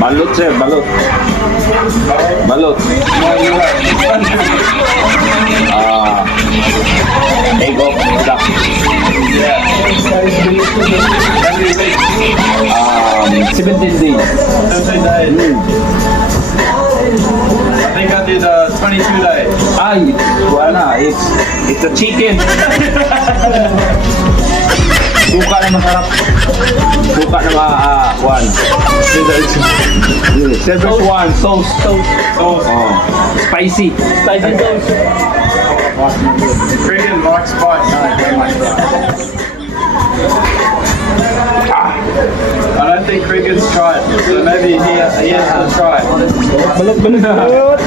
Balot sir, balot. Balot. Egg of duck. 17 days. 13 days. I think I did 22 days. Ay, wala. It's a chicken. Suka na masarap. Suka na one. Service one. Sauce. Oh. Spicy. Spicy sauce. Friggin' like spice. No, very much I don't think Cregan's tried, so maybe he has to try. Balot.